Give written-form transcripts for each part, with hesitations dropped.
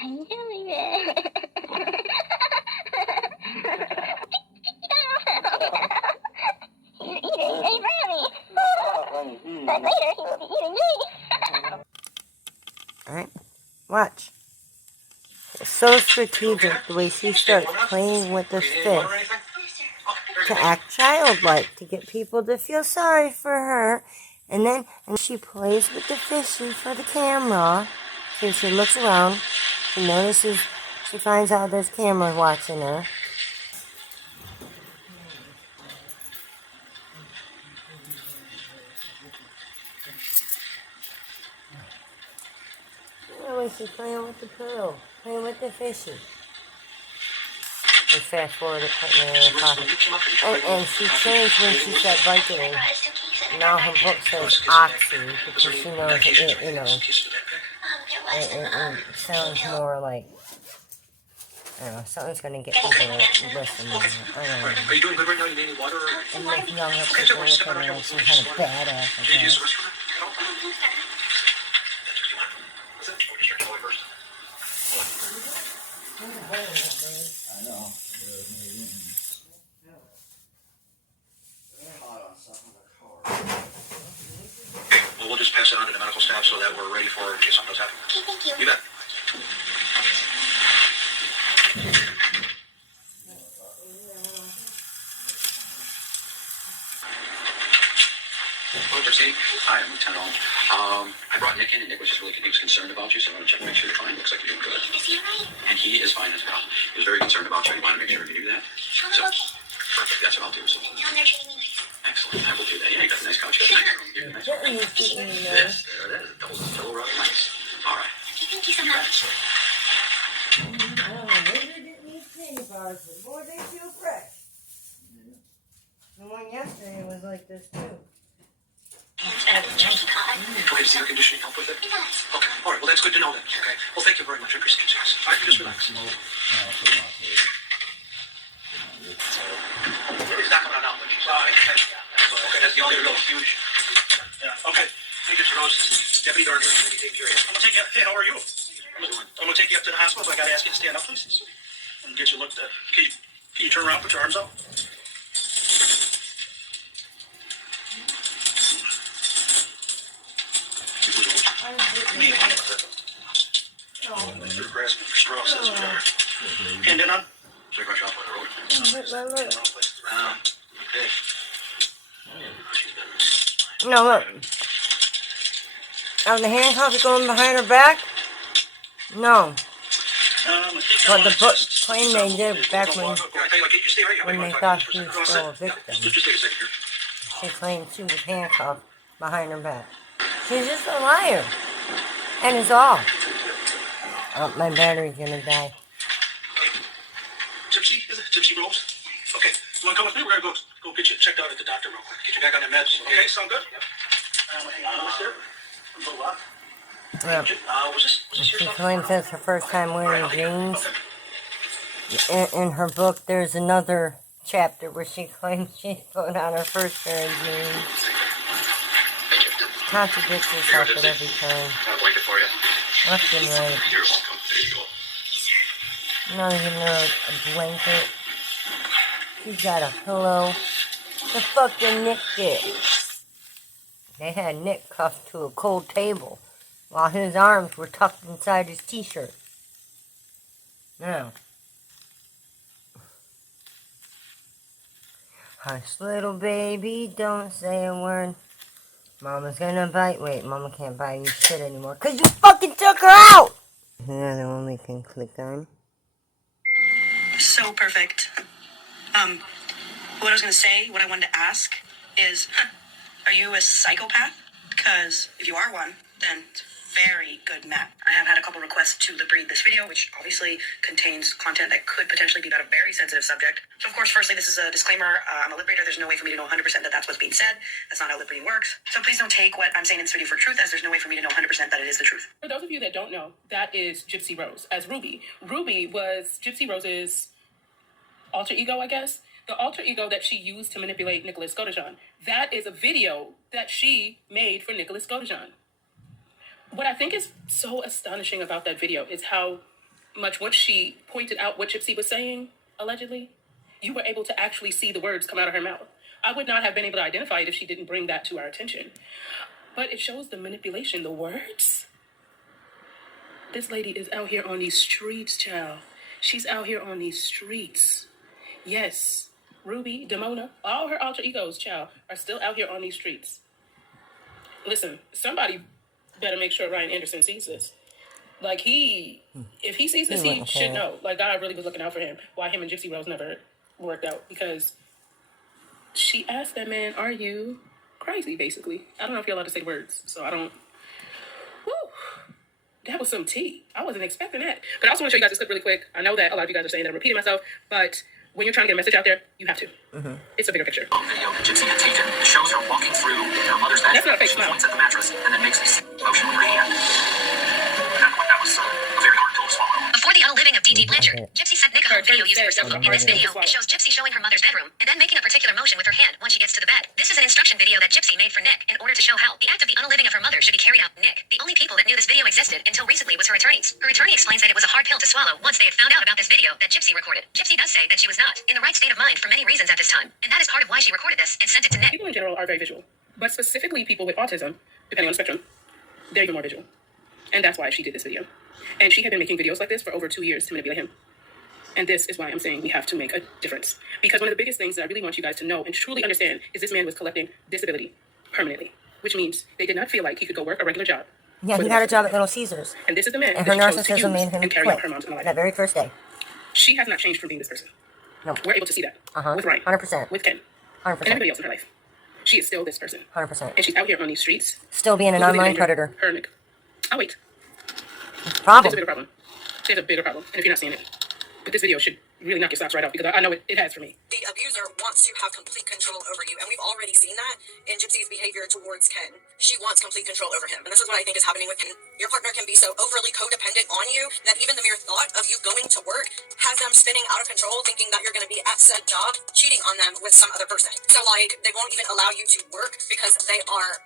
I'm doing it. He's eating a brownie. But later he will be eating me. Alright, watch. It's so strategic the way she starts playing with this fish to act childlike, to get people to feel sorry for her. And then she plays with the fishy for the camera. So she looks around, she notices, she finds out there's cameras watching her. Oh, she's playing with the pearl, playing with the fishy. And fast forward it, putting it in her pocket. And she changed when she said Vicodin. Now her book says Oxy because she knows it, you know, it sounds more like, I don't know, something's going to get people to listen to it. I don't know. Are you doing good right now? You need any water? And this younger people look at her and she's kind of badass, I guess. I know. Well, we'll just pass it on to the medical staff so that we're ready for in case something does happen. Okay, thank you. You bet. Hello, Gypsy. Hi, I'm Lieutenant Holmes. I brought Nick in, and Nick was just really he was concerned about you, so I want to check to make sure you're fine. Looks like you're doing good. Is he alright? And he is fine as well. He was very concerned about you. He wanted to make sure you do that. Tell him So, okay. perfect. That's what I'll do. So, Tell him they're treating me nice. excellent. I will do that. Yeah, you got a nice couch. You got a nice one. Yes, there it is. A double pillow rug. Nice. All right. Okay, thank you so much. I don't know, maybe they didn't need candy bars, but boy, they feel fresh. The one yesterday was like this too. It's better than drinking coffee. Okay, does the air conditioning help with it? It does. Okay. All right. Well, that's good to know then. Okay. Well, thank you very much. I appreciate you guys. All right, you just relax. It's not coming out now, but she's okay, that's the only real huge. Yeah. Okay. Hey, Gypsy Rose. Deputy Darker is going to be taking care of you. I'm going to take you. Hey, how are you? I'm going to take you up to the hospital, but I got to ask you to stand up, please. And get you looked at. Can you turn around, put your arms out? You're grasping for straws, that's what you are. Hand in on? Should I brush off on the road? Okay. No, look. Are the handcuffs going behind her back? No. But the book claim they did back when they thought she was still a victim. She claimed she was handcuffed behind her back. She's just a liar. And it's all. Oh, my battery's gonna die. Gypsy? Is it Gypsy Rose? Okay. You wanna come with me? We're gonna go get you checked out at the doctor real quick. Get you back on the meds. Okay, sound good? Yep. Hang on, what's there? A little lot. Yep. Was this your She stuff? claims that's her first time wearing jeans. In her book, there's another chapter where she claims she put on her first pair of jeans. She contradicts herself at every time. Got a blanket for you. Left and right. You're welcome. There you go. Not even a blanket. She's got a pillow. The fuck did Nick did? They had Nick cuffed to a cold table while his arms were tucked inside his t-shirt. Now, hush, little baby, don't say a word. Mama's gonna bite. Wait, Mama can't buy you shit anymore because you fucking took her out! Another one we can click on. So perfect. What I was gonna say, what I wanted to ask is, are you a psychopath? Because if you are one, then it's a very good map. I have had a couple requests to lip read this video, which obviously contains content that could potentially be about a very sensitive subject. So of course, firstly, this is a disclaimer. I'm a lip reader. There's no way for me to know 100% that that's what's being said. That's not how lip reading works. So please don't take what I'm saying in this video for truth, as there's no way for me to know 100% that it is the truth. For those of you that don't know, that is Gypsy Rose as Ruby. Ruby was Gypsy Rose's alter ego, I guess. The alter ego that she used to manipulate Nicholas Godejohn. That is a video that she made for Nicholas Godejohn. what I think is so astonishing about that video is how much once she pointed out what Gypsy was saying, allegedly, you were able to actually see the words come out of her mouth. I would not have been able to identify it if she didn't bring that to our attention. But it shows the manipulation, the words. This lady is out here on these streets, child. She's out here on these streets. Yes, Ruby, Demona, all her alter egos, child, are still out here on these streets. Listen, somebody better make sure Ryan Anderson sees this. Like, if he sees this, he should know. Like, God really was looking out for him. Why him and Gypsy Rose never worked out. Because she asked that man, are you crazy, basically? I don't know if you're allowed to say words, so I don't... Woo! That was some tea. I wasn't expecting that. But I also want to show you guys this clip really quick. I know that a lot of you guys are saying that I'm repeating myself, but when you're trying to get a message out there, you have to. It's a bigger picture. Video that Gypsy had taken shows her walking through her mother's bed. That's not a fake She smile. points at the mattress and then makes this motion with her hand. That was a very hard pill to swallow. Before the unliving of DeeDee Blanchard, Gypsy sent Nick a home video used for herself. In this video, it shows Gypsy showing her mother's bedroom and then making a particular motion with her hand once she gets to the bed. This is an instruction video that Gypsy made for Nick in order to show how the act of the unliving of her mother should be carried out. Nick, the only people that knew this video existed until recently was her attorneys. Her attorney explains that it was a hard pill to swallow once they had found out about this video that Gypsy recorded. Gypsy does say that she was not in the right state of mind for many reasons at this time, and that is part of why she recorded this and sent it to Nick. People in general are very visual, but specifically people with autism, depending on the spectrum, they're even more visual. And that's why she did this video. And she had been making videos like this for over 2 years to manipulate him. And this is why I'm saying we have to make a difference. Because one of the biggest things that I really want you guys to know and truly understand is this man was collecting disability permanently, which means they did not feel like he could go work a regular job. Yeah, he got a job at Little Caesars. And this is the man And that her she chose to narcissism use made him and carry quit out her mom's life. that very first day. She has not changed from being this person. No. We're able to see that with Ryan, 100%. with Ken, and 100%. everybody else in her life. She is still this person. 100%. And she's out here on these streets. Still being an literally online endangering predator. Her and Nick. Oh, wait. There's a Problem. bigger problem. There's a bigger problem. And if you're not seeing it, but this video should really knock your socks right off because I know it has for me. The abuser wants to have complete control over you, and we've already seen that in Gypsy's behavior towards Ken. She wants complete control over him, and this is what I think is happening with Ken. Your partner can be so overly codependent on you that even the mere thought of you going to work has them spinning out of control, thinking that you're going to be at said job, cheating on them with some other person. So, like, they won't even allow you to work because they are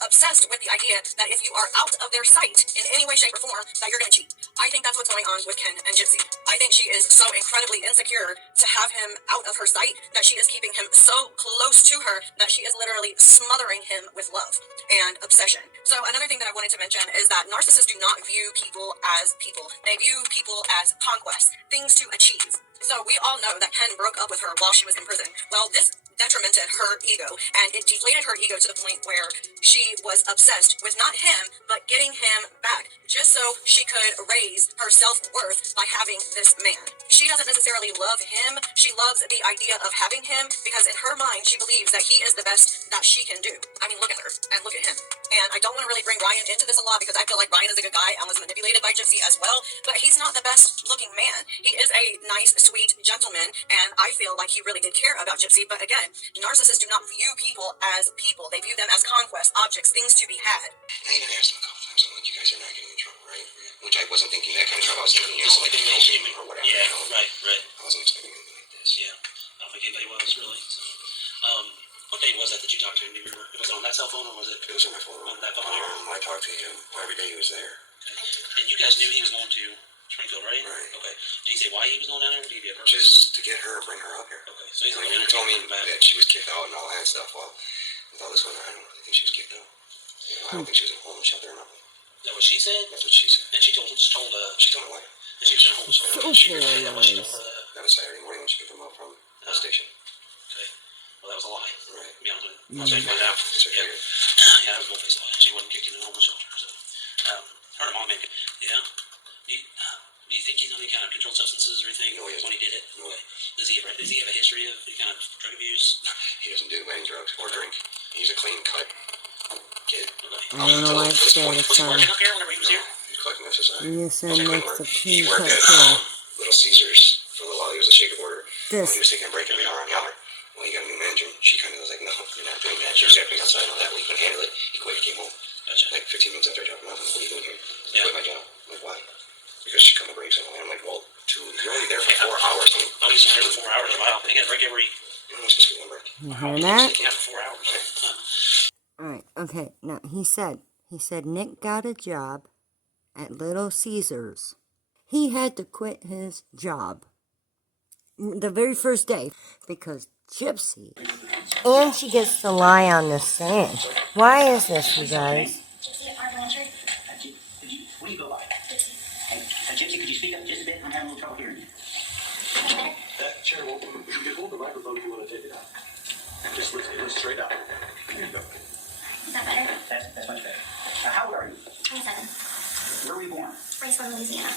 obsessed with the idea that if you are out of their sight in any way, shape, or form, that you're going to cheat. I think that's what's going on with Ken and Gypsy. I think she is so incredibly insecure to have him out of her sight that she is keeping him so close to her that she is literally smothering him with love and obsession. So another thing that I wanted to mention is that narcissists do not view people as people. They view people as conquests, things to achieve. So we all know that Ken broke up with her while she was in prison. Well, this detrimented her ego, and it deflated her ego to the point where she was obsessed with not him, but getting him back, just so she could raise her self-worth by having this man. She doesn't necessarily love him, she loves the idea of having him, because in her mind, she believes that he is the best that she can do. I mean, look at her, and look at him. And I don't want to really bring Ryan into this a lot, because I feel like Ryan is a good guy and was manipulated by Gypsy as well, but he's not the best looking man. He is a nice, sweet gentleman, and I feel like he really did care about Gypsy, but again, narcissists do not view people as people. They view them as conquests, objects, things to be had. I even asked him a couple times, I'm like, you guys are not getting in trouble, right? Which I wasn't thinking that kind of trouble. I was thinking, you know, like, filming or whatever. Yeah, you know? right. I wasn't expecting anything like this. Yeah, I don't think anybody was really. So, what day was that you talked to him? Do you remember? Was it on that cell phone or was it? It was on my phone. On that phone here? I talked to him every day he was there. Okay. And you guys knew he was going to Springfield, right? Right. Okay. Did he say why he was going down there? Or did he ever? Just to get her, bring her up here. Okay. So he's I like, mean, he told me that she was kicked out and all that stuff. Well, with all this going on, I don't really think she was kicked out. You know, I don't think she was in a homeless shelter or nothing. Is that what she said? That's what she said. And she told She told my wife. that she was in a homeless shelter. She told her that. That was Saturday morning when she picked him up from the station. Okay. Well, that was a lie. Right. To be honest with you. I'll say find out. That's what I figured. Yeah, that was a full-face lie. She wasn't kicked in a homeless shelter. So, her and mom maybe. Yeah. Do you think he's on any kind of controlled substances or anything No, he isn't. when he did it? No. Okay. Does he have a history of any kind of drug abuse? He doesn't do any drugs or drink. He's a clean cut kid. Okay. I don't know why it's there. Was he working up here whenever he was here? He was collecting SSI. Yes, He and couldn't that's work. the He clean worked cut at too. Little Caesars for a little while. He was a shaker border. This. When he was taking a break every hour and hour. When he got a new manager, she kind of was like, no, you're not doing that. She was stepping outside and all that. When he couldn't handle it, he quit. He came home. Gotcha. Like 15 minutes after I dropped him off, I'm like, what are you doing here? I Yeah. quit my job. I'm like, why? Because she come to breaks. And I'm like, well, you're only there for 4 hours. Oh, he's there for 4 hours. Wow. He got a break every. You know, it's just one break. You hear that? He got 4 hours. Huh. Alright, okay. Now, he said He said Nick got a job at Little Caesars. He had to quit his job the very first day because Gypsy. And she gets to lie on the sand. Why is this, you guys? What do you go by? Gypsy, could you speak up just a bit? I'm having a little trouble hearing you. That chair won't move. You can hold the microphone if you want to take it out. Just lift it straight up. There you go. Is that better? That's much better. How old are you? 27. Where were you born? Raceway, Louisiana.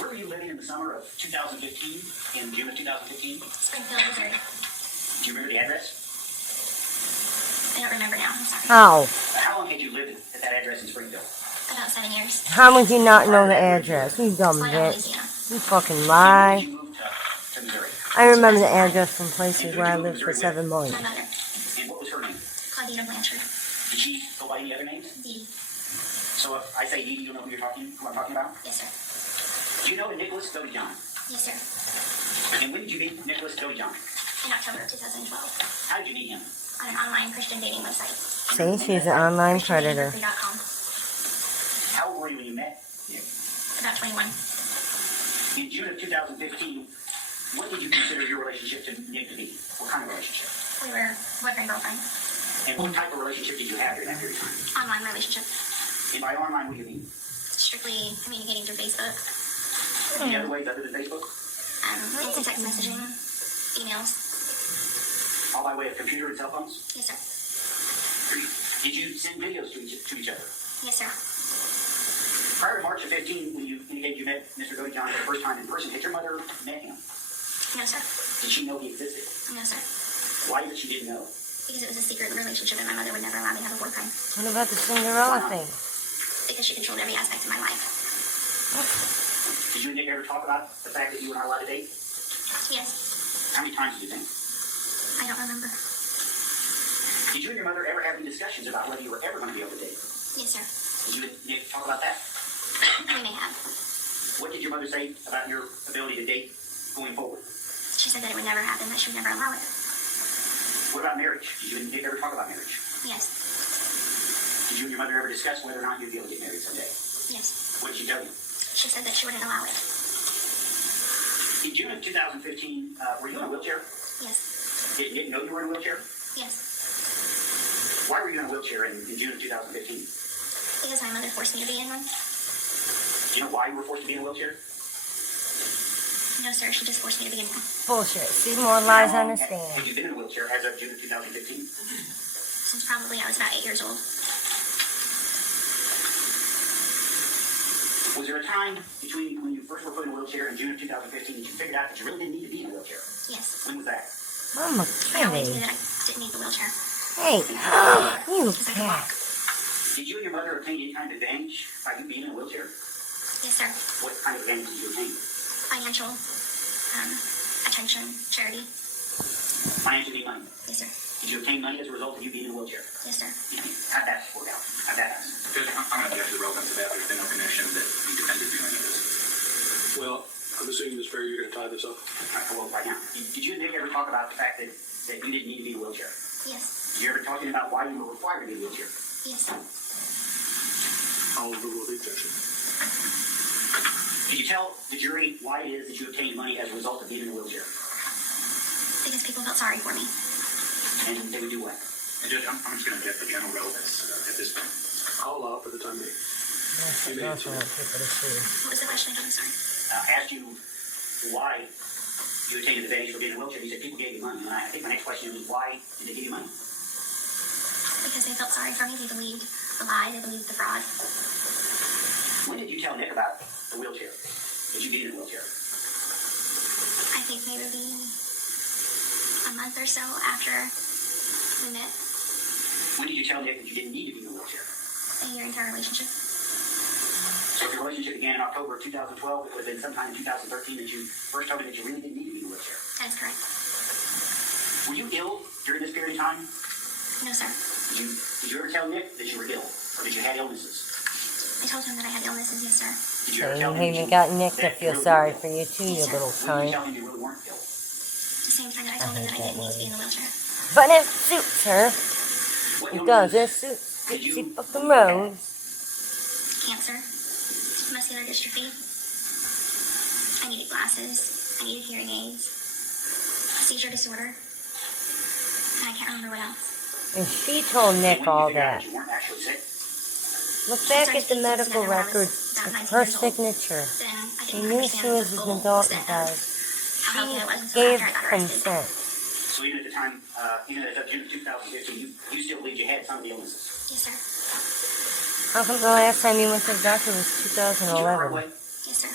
Where were you living in the summer of 2015? In June of 2015? Springfield, Missouri. Do you remember the address? I don't remember now. I'm sorry. How? How long had you lived at that address in Springfield? About 7 years. How would you not know the address? You dumb Slide, bitch. Louisiana. You fucking When lie. did you move to Missouri? I remember the address from places where I lived for 7 months. My mother, And what was her name? Claudina Blanchard. Did she go by any other names? DeeDee. So if I say DeeDee, you know who I'm talking about? Yes, sir. Do you know Nicholas Doty-John? Yes, sir. And when did you meet Nicholas Doty-John? In October 2012. How did you meet him? On an online Christian dating website. See, she's an online predator. ChristianDatingWebsite.com. How old were you when you met Nick? About 21. In June of 2015, what did you consider your relationship to Nick to be? What kind of relationship? We were boyfriend, girlfriend. And what type of relationship did you have during that period of time? Online relationship. And by online, what do you mean? Strictly communicating through Facebook. Any other ways other than Facebook? Instant text messaging. Emails. All by way of computer and cell phones? Yes, sir. Did you send videos to each other? Yes, sir. Prior to March of 15, when you indicated you met Mr. Doty-John for the first time in person, had your mother met him? No, sir. Did she know he existed? No, sir. Why is it she didn't know? Because it was a secret relationship and my mother would never allow me to have a boyfriend. What about the Cinderella thing? Because she controlled every aspect of my life. Did you and Nick ever talk about the fact that you were not allowed to date? Yes. How many times did you think? I don't remember. Did you and your mother ever have any discussions about whether you were ever going to be able to date? Yes, sir. Did you and Nick talk about that? We may have. What did your mother say about your ability to date going forward? She said that it would never happen, that she would never allow it. What about marriage? Did you and Nick ever talk about marriage? Yes. Did you and your mother ever discuss whether or not you'd be able to get married someday? Yes. What did she tell you? She said that she wouldn't allow it. In June of 2015, were you in a wheelchair? Yes. Did Nick know you were in a wheelchair? Yes. Why were you in a wheelchair in June of 2015? Because my mother forced me to be in one. Do you know why you were forced to be in a wheelchair? No, sir. She just forced me to be in one. Bullshit. See, more lies How on long the stand. Had you been in a wheelchair as of June of 2015? Since probably I was about 8 years old. Was there a time between when you first were put in a wheelchair in June of 2015 that you figured out that you really didn't need to be in a wheelchair? Yes. When was that? Mama, I always knew kitty. that I didn't need the wheelchair. Hey, you cat. Did you and your mother obtain any kind of advantage by you being in a wheelchair? Yes, sir. What kind of advantage did you obtain? Financial, attention, charity. Financially, money. Yes, sir. Did you obtain money as a result of you being in a wheelchair? Yes, sir. How'd that work out? How'd that happen? Judge, I'm going to object to the relevance of that. There's been no connection that the defendant do any of this. Well, I'm assuming, Ms. Ferry, you're going to tie this up. Well, right now. Did you and Nick ever talk about the fact that you didn't need to be in a wheelchair? Yes. Did you ever talk to him about why you were required to be in a wheelchair? Yes. I'll overrule the objection. Did you tell the jury why it is that you obtained money as a result of being in a wheelchair? Because people felt sorry for me. And they would do what? And Judge, I'm just going to object to general relevance at this point. I'll allow for the time being. That's You may also answer. what people to see. What was the question again? I'm sorry. Asked you why you obtained advantage for being in a wheelchair. You said people gave you money. And I think my next question is, why did they give you money? Because they felt sorry for me. They believed the lie. They believed the fraud. When did you tell Nick about the wheelchair? That you being in a wheelchair? I think maybe a month or so after we met. When did you tell Nick that you didn't need to be in a wheelchair? A year into our relationship. So if your relationship began in October of 2012, it would have been sometime in 2013 that you first told me that you really didn't need to be in a wheelchair. That is correct. Were you ill during this period of time? No, sir. Did you ever tell Nick that you were ill? Or did you have illnesses? I told him that I had illnesses. Yes, sir. Did you So ever tell you him even got Nick to feel sorry for you too, you little When did you cunt. tell him you really weren't ill? The same time that I told him that I didn't need to be in the wheelchair. But it suits her. What It illnesses- does, it suits. Gypsy fucking Rose. Cancer, muscular dystrophy. I needed glasses. I needed hearing aids. Seizure disorder. And I can't remember what else. And she told Nick all that. You weren't actually sick. Look back at the medical records. Her signature. Then I She didn't knew understand she was the an full adult extent child. of how healthy I was until Gave after I got arrested. consent. So even at the time, even at June of 2015, you still believed you had some of the illnesses. Yes, sir. How come the last time you went to the doctor was Did you run 2011? away? Yes, sir.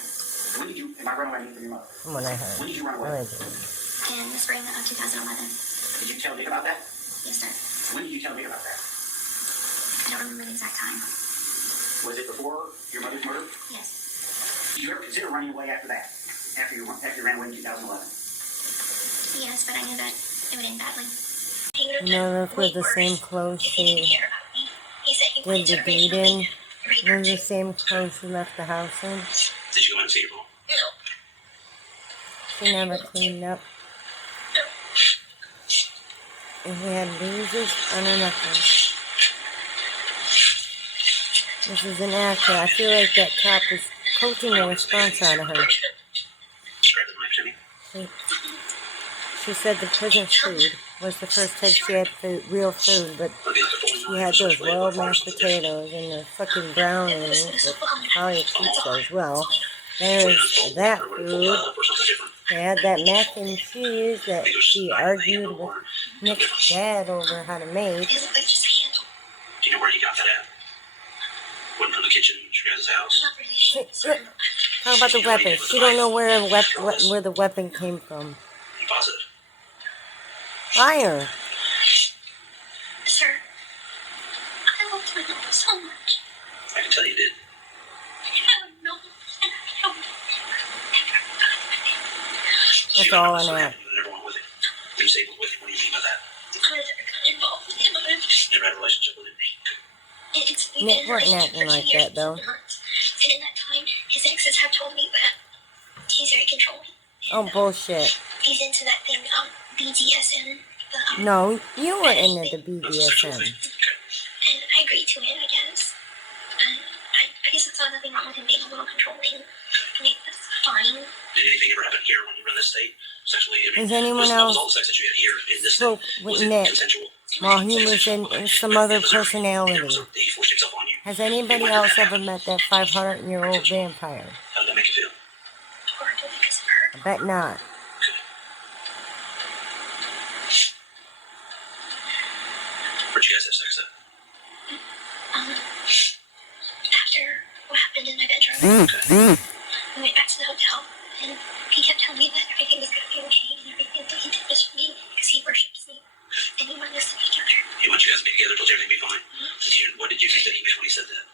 When did you, am I running away from your mother? From what I heard. When did you run away? Allegedly. In the spring of 2011. Did you tell Nick about that? Yes, sir. When did you tell Nick about that? I don't remember the exact time. Was it before your mother's murder? Yes. Did you ever consider running away after that? After you ran away in 2011? Yes, but I knew that it would end badly. You know, those were the same clothes she did the deed in. Those were the same clothes she left the house in. Did you go in and see your mom? She never cleaned up. And she had bruises on her knuckles. This is an actor. I feel like that cop was coaching a response out of her. Describe the knife to me. She said the prison food was the first time she had food, real food, but she had those wild mashed potatoes and the fucking brownies with Italian pizza as well. There's that food. They had that mac and cheese that she argued with Nick's dad over how to make. Do you know where you got that at? Wasn't from the kitchen at your guys' house? Talk about the weapon. She don't know where the weapon came from. You positive? Liar. Sir, I loved my mom so much. I can tell you did. I don't know. That's all I know. You never went with him. When you say with him, what do you mean by that? I never got involved with him. Never had a relationship with him. It's Nick wasn't acting like that, though. And in that time, his exes have told me that he's very controlling. Oh, bullshit. He's into that thing, BDSM. No, you were into the BDSM. And I agreed to it, I guess. And I guess I saw nothing wrong with him being a little controlling. I mean, that's fine. Did anything ever happen here when you were in this state? Sexually? I mean, Has anyone was else all the sex that you had here in this spoke state, with was it Nick consensual? while he was in some other personality? He forced himself on you. Has anybody else ever met that 500-year-old vampire? How did that make you feel? Horrible because of her. I bet not. Where'd you guys have sex at? After what happened in my bedroom, we went back to the hotel, and he kept telling me that everything was going to be okay, and everything that he did this for me because he worships me, and he wanted us to be together. He wanted you guys to be together, told you everything would be fine. What did you think that he meant when he said that?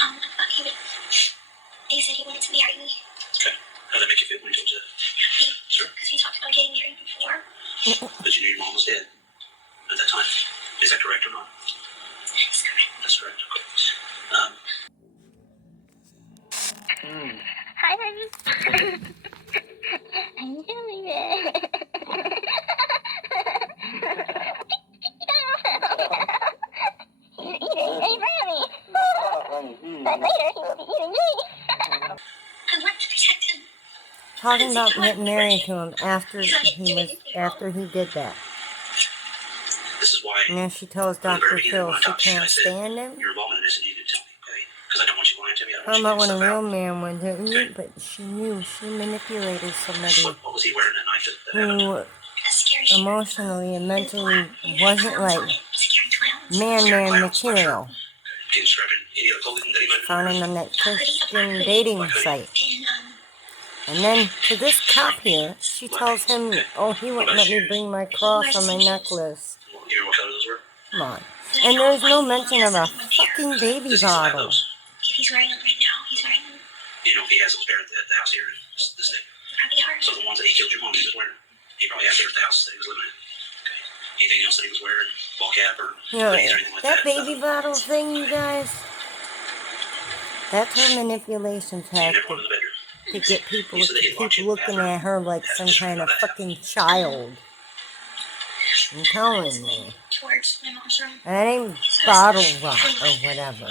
I thought he said he wanted to marry me. Okay. How did that make you feel when he told you that? Happy. Sure. Because we talked about getting married before. But you knew your mom was dead at that time. Is that correct or not? That's correct. That's correct. Okay. Hi, honey. I'm doing it. He's eating a brownie. But later he will be eating me. I'd like to protect him. Talking about getting married to him after he did that. This is why. And then she tells Dr. Phil she can't stand him. Your involvement in this and you didn't tell me, okay? Because I don't want you lying to me. I don't Talking want about you when a to real man would do it, but she knew she manipulated somebody What was he wearing that night that happened? who emotionally and mentally wasn't like man material. Can you describe any other clothing that he might Found him on that Christian dating site. And then to this cop here, she tells him, oh, he wouldn't let me bring my cross on my necklace. Do you remember what color those were? Come on. And there's no mention of a fucking baby Does he still have bottle. those? He's wearing them right now. He's wearing them. You know if he has those pair at the house here, this thing. Probably are. So the ones that he killed your mom, he was wearing. He probably has there at the house that he was living in. Okay. Anything else that he was wearing? Ball cap or You know, hoodies or anything like that? that baby bottle thing, you guys, that's her manipulation So you never went tactic to the bedroom. to get people You to said that he'd watch keep you looking after. at her like some kind of fucking child. I'm telling you. towards my mom's room. That ain't bottle rot or whatever.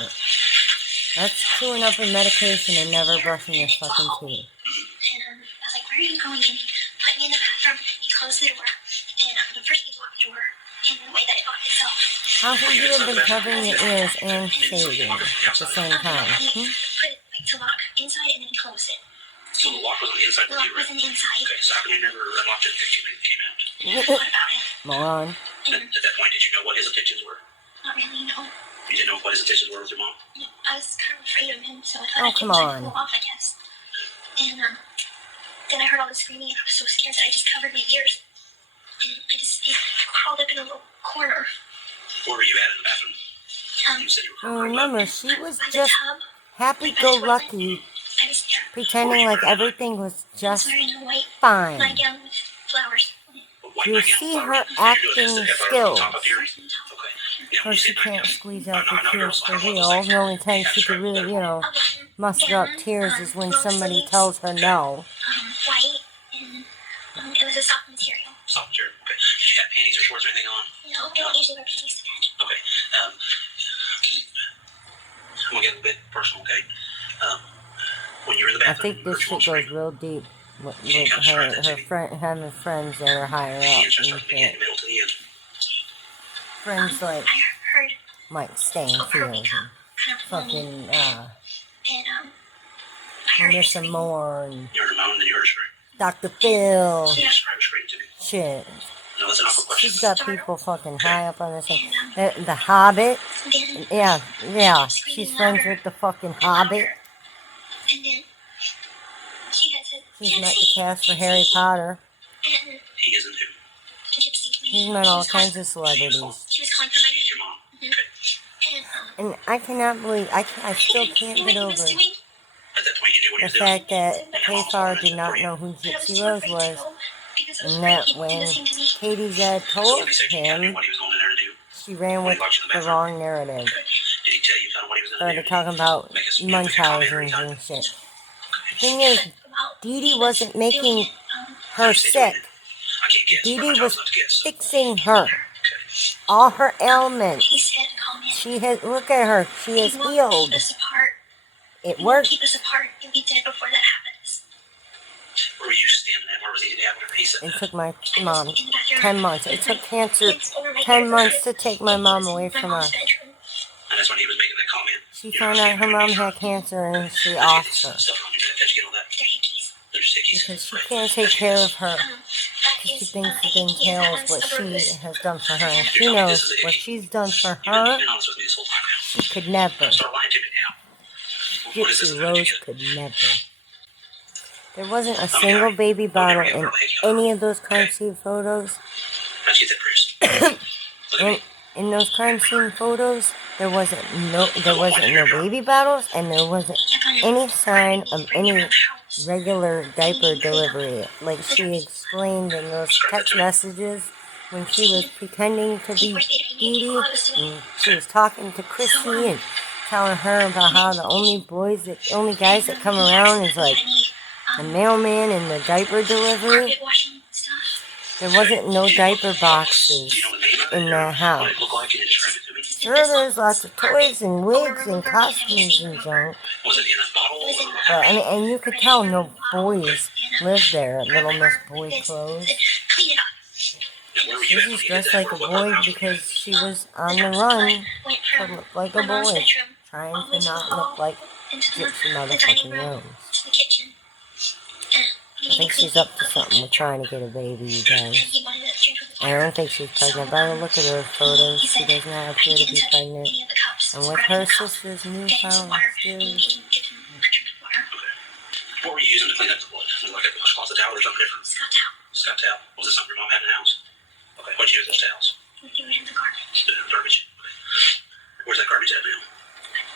That's chewing up a medication and never brushing your fucking teeth. And I was like, where are you going? And he put me in the bathroom. He closed the door. And first he locked the door in the way that it locked itself. How could you have been covering your ears and shaving at the same time? He put it like to lock inside and then he closed it. So the lock was on the inside The when lock you was were on the inside. Okay, so how come you never unlocked it after you came out? What about it? Moron. At that point, did you know what his intentions were? Not really, no. You didn't know what his intentions were with your mom? I was kind of afraid of him, so I thought Oh, I'd come just on. cool off, I guess. And then I heard all the screaming and I was so scared that I just covered my ears. And I just crawled up in a little corner. Where were you at in the bathroom? You said you were Remember, she was By the just tub. happy-go-lucky, I was pretending like everything was just wearing a white fine. nightgown with flowers. You see her acting skills. Because she can't squeeze out the tears for real. The only time she could really, muster up tears is when somebody tells her no. White, and it was a soft material. Soft material, okay. Did you have panties or shorts or anything on? No, I don't usually wear panties to bed. Okay. I'm gonna get a bit personal, okay? When you were in the I bathroom, think this shit goes real deep with having friends that are higher up and shit. Friends like I heard Mike Stanfield and fucking Marissa Moore and you heard a moan and you heard a scream. Dr. Phil. Can you describe a scream to me? Shit. No, that's an awful question. She's got people fucking high up on this thing. The Hobbit. Yeah. She's friends with the fucking Hobbit. And then she had said, She's met the cast for Harry Potter. and He isn't who? Gypsy. She's met all kinds of celebrities. She was calling for my He's your mom. name. Okay. And I cannot believe, I still can't You know get what over he was doing? At that point, you knew what he the was doing. fact that Kfar did not know who But I was Gypsy too Rose afraid was. to go because I was And afraid that he'd do when the same to me. Katie's dad So told when he said you knew him, what he was going in there to do, she ran with the wrong narrative. did he tell you kind of what he was going to Started do? talking about Make us make a comment or Munchausen anything? and shit. Okay. Thing is, DeeDee wasn't making her sick. I can't guess. DeeDee was Not to guess. fixing her. Okay. All her ailments. He said, call me. She has, look at her, she is He won't healed. keep us apart. It He won't worked. keep us apart. You'll be dead before that happens. Where were you standing at? Where was he at? Whatever he said. It took my I was mom in the bathroom 10 months. It with took my cancer hands over my 10 ears. months to take my And he mom was in away my from mom's her. bedroom. And that's when he was making that comment. She You found know, out her mom had cancer and she offed her. Stuff on your neck. How'd you get all that? They're hickeys. They're just hickeys. Because she Right. can't take care of her. That She is, thinks a it hickey is entails that what unsubordinate. she has done for her. And You're she telling me knows this is a what hickey. she's done for You've her, been honest with me this whole time now. she could never. Don't start lying to me now. What is this? Gypsy How'd you Rose get it? could never. There wasn't a single baby bottle in any of those crime scene photos. How'd you get that, Bruce? Look at me. In those crime scene photos, there wasn't no baby bottles, and there wasn't any sign of any regular diaper delivery, like she explained in those text messages when she was pretending to be DeeDee, and she was talking to Chrissy and telling her about how the only guys that come around is like the mailman and the diaper delivery. Carpet washing stuff. There wasn't no diaper boxes Do you know the name of it? in that What house. it looked like? Can you describe it to me? Sure, there's lots of toys and wigs and costumes and junk. Was it in a bottle? Or But, I mean, and you could tell no boys lived there at Little Miss Boy Clothes. Clean it up. and where were She you at was when you did dressed that? like a What boy house were you because at? she was on the run Went to from look like my a mom's boy, bedroom trying all the way to to the not hall, look like into Gypsy the dining motherfucking room, Rose. to the kitchen. I think she's up to something with trying to get a baby, you guys. He wanted to change with the I don't think she's pregnant, but I look at her photos, she does not appear to be pregnant. And with her sister's newfound skills, What were you using to clean up the blood? Was it like a washcloth towel or something different? Scott towel. Was it something your mom had in the house? Okay. What'd you do with those towels? We threw it in the garbage. The garbage. Okay. Where's that garbage at now?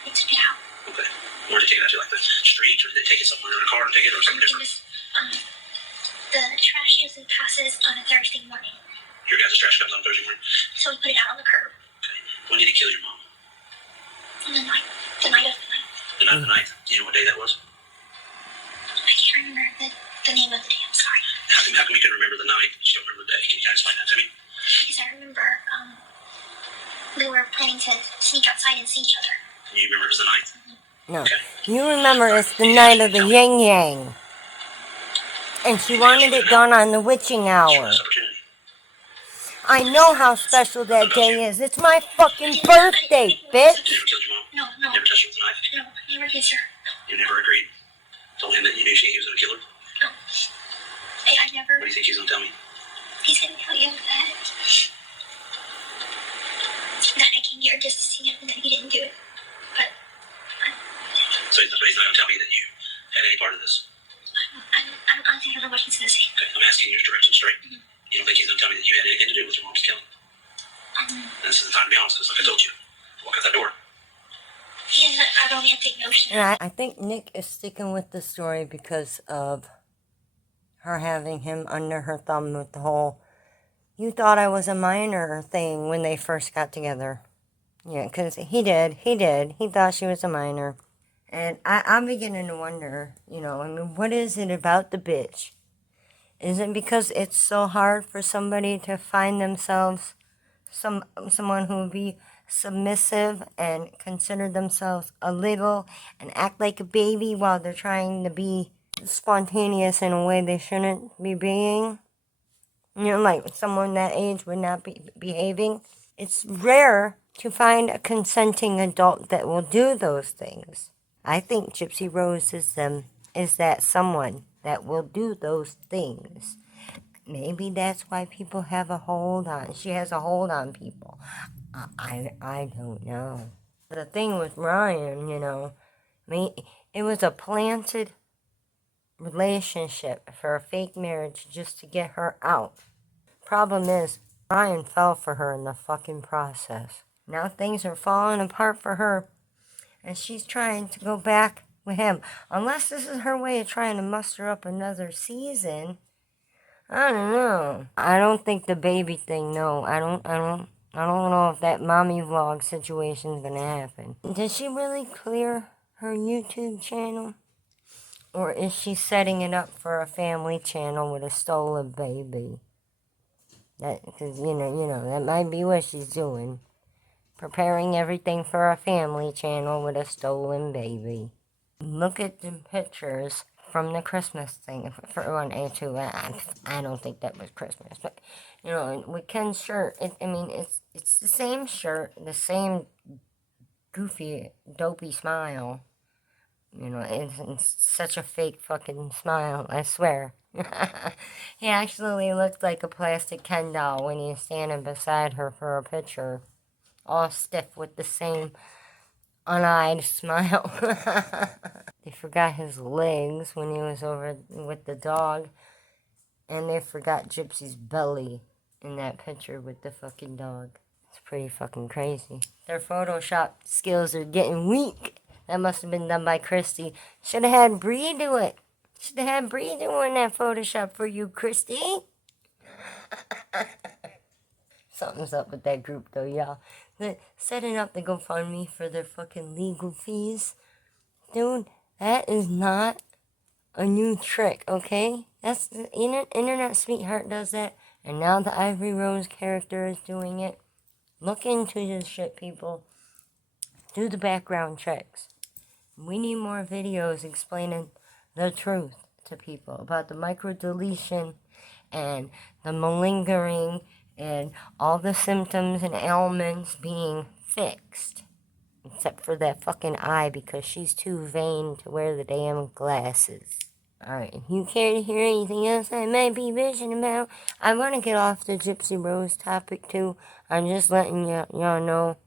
We took it out. Okay. Where did they take it out to? Like the street, or did they take it somewhere in a car and take it, or something It different? was, the trash usually passes on a Thursday morning. Your guys' trash comes on Thursday morning. So we put it out on the curb. Okay. When did he kill your mom? On the night. The night of the night. The night of the night. Do you know what day that was? I can't remember the name of the day. I'm sorry. How come you can remember the night, but you don't remember the day? Can you kind of explain that to me? Because I remember, we were planning to sneak outside and see each other. You remember it was the 9th? No. Okay. You remember it's the night of the yin yang. And she wanted it done on the witching hour. This opportunity. I know how special that day is. It's my fucking birthday, You bitch. never killed your mom? No. Never touched her with a knife? No, I never kissed her. You never agreed? Told him that you knew he was going to kill her? No. I never. What do you think he's going to tell me? He's gonna tell you that I came here just to see him and that he didn't do it. But So he's not going to tell me that you had any part of this? I honestly don't know what he's gonna say. Okay, I'm asking you to direct him straight. You don't think he's going to tell me that you had anything to do with your mom's killing? This is the time to be honest. It's like I told you. Walk out that door. He has a romantic notion. And I think Nick is sticking with the story because of her having him under her thumb with the whole, you thought I was a minor thing when they first got together. Yeah, because he did. He thought she was a minor. And I'm beginning to wonder, what is it about the bitch? Is it because it's so hard for somebody to find themselves someone who would be submissive and consider themselves a little and act like a baby while they're trying to be spontaneous in a way they shouldn't be being? Like someone that age would not be behaving. It's rare to find a consenting adult that will do those things. I think Gypsy Rose is that someone that will do those things. Maybe that's why people have a hold on. She has a hold on people. I don't know. The thing with Ryan, it was a planted relationship for a fake marriage just to get her out. Problem is, Ryan fell for her in the fucking process. Now things are falling apart for her, and she's trying to go back with him. Unless this is her way of trying to muster up another season. I don't know. I don't think the baby thing, no. I don't know if that mommy vlog situation's gonna happen. Did she really clear her YouTube channel? Or is she setting it up for a family channel with a stolen baby? Because, that might be what she's doing. Preparing everything for a family channel with a stolen baby. Look at the pictures from the Christmas thing. For one, I don't think that was Christmas. But, with Ken's shirt, it's the same shirt, the same goofy, dopey smile. It's such a fake fucking smile, I swear. He actually looked like a plastic Ken doll when he's standing beside her for a picture. All stiff with the same un-eyed smile. They forgot his legs when he was over with the dog. And they forgot Gypsy's belly in that picture with the fucking dog. It's pretty fucking crazy. Their Photoshop skills are getting weak. That must have been done by Christy. Should have had Bree do it. Should have had Bree doing that Photoshop for you, Christy. Something's up with that group, though, y'all. They're setting up the GoFundMe for their fucking legal fees. Dude, that is not a new trick, okay? That's the Internet Sweetheart does that, and now the Ivory Rose character is doing it. Look into this shit, people. Do the background checks. We need more videos explaining the truth to people about the microdeletion and the malingering and all the symptoms and ailments being fixed. Except for that fucking eye because she's too vain to wear the damn glasses. Alright, if you care to hear anything else I might be bitching about, I want to get off the Gypsy Rose topic too. I'm just letting y'all know.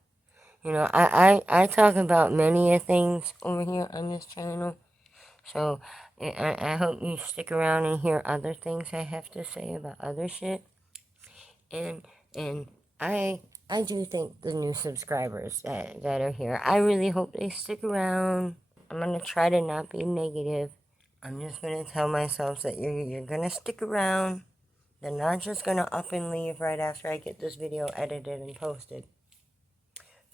I talk about many things over here on this channel. So, I hope you stick around and hear other things I have to say about other shit. And I do thank the new subscribers that are here. I really hope they stick around. I'm going to try to not be negative. I'm just going to tell myself that you're going to stick around. They're not just going to up and leave right after I get this video edited and posted.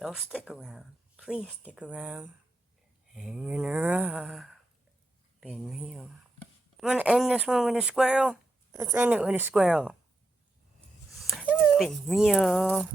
They'll stick around. Please stick around. Hanging around. Been real. Want to end this one with a squirrel? Let's end it with a squirrel. Been real.